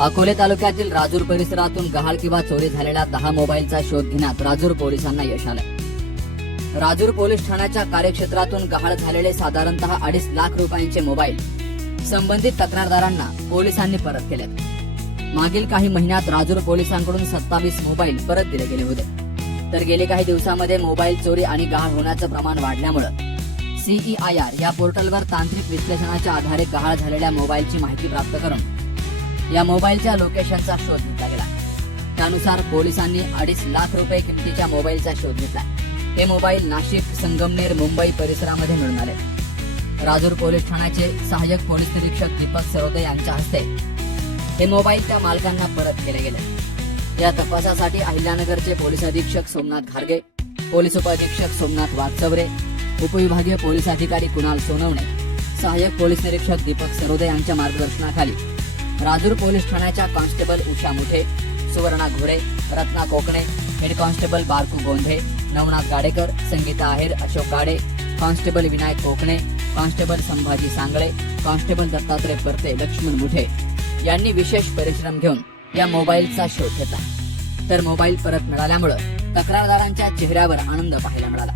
अकोले तालुक्यातील राजूर परिसरातून गहाळ किंवा चोरी झालेल्या दहा मोबाईलचा शोध घेण्यात राजूर पोलिसांना यश आलं राजूर पोलीस ठाण्याच्या कार्यक्षेत्रातून गहाळ झालेले साधारणतः अडीच लाख रुपयांचे मोबाईल संबंधित तक्रारदारांना पोलिसांनी परत केले मागील काही महिन्यात राजूर पोलिसांकडून सत्तावीस मोबाईल परत दिले गेले होते. तर गेले काही दिवसांमध्ये मोबाईल चोरी आणि गहाळ होण्याचं प्रमाण वाढल्यामुळं सीईआयआर या पोर्टलवर तांत्रिक विश्लेषणाच्या आधारे गहाळ झालेल्या मोबाईलची माहिती प्राप्त करून या मोबाईलच्या लोकेशनचा शोध घेतला गेला. त्यानुसार पोलिसांनी अडीच लाख रुपये किमतीच्या मोबाईलचा शोध घेतला. हे मोबाईल नाशिक संगमनेर मुंबई परिसरामध्ये मिळून आले. राजूर पोलीस ठाण्याचे सहाय्यक पोलीस निरीक्षक दीपक सरोदे यांच्या हस्ते हे मोबाईल त्या मालकांना परत केले गेले. या तपासासाठी अहिल्यानगरचे पोलीस अधीक्षक सोमनाथ घारगे पोलीस उपअधीक्षक सोमनाथ वाचवरे उपविभागीय पोलीस अधिकारी कुणाल सोनवणे सहाय्यक पोलीस निरीक्षक दीपक सरोदे यांच्या मार्गदर्शनाखाली राजूर पोलीस ठाण्याच्या constable Usha Muthe Suvarna Ghode Ratna Kokane head constable Barku Gondhe Navnath Gadekar Sangeeta Aher Ashok Gade constable Vinayak Kokane constable Sambhaji Sangle constable Dattatray Parate Laxman Muthe यांनी विशेष परिश्रम घेऊन या मोबाईलचा शोध घेतला. तर मोबाईल परत मिळाल्यामुळं तक्रारदारांच्या चेहऱ्यावर आनंद पाहायला मिळाला.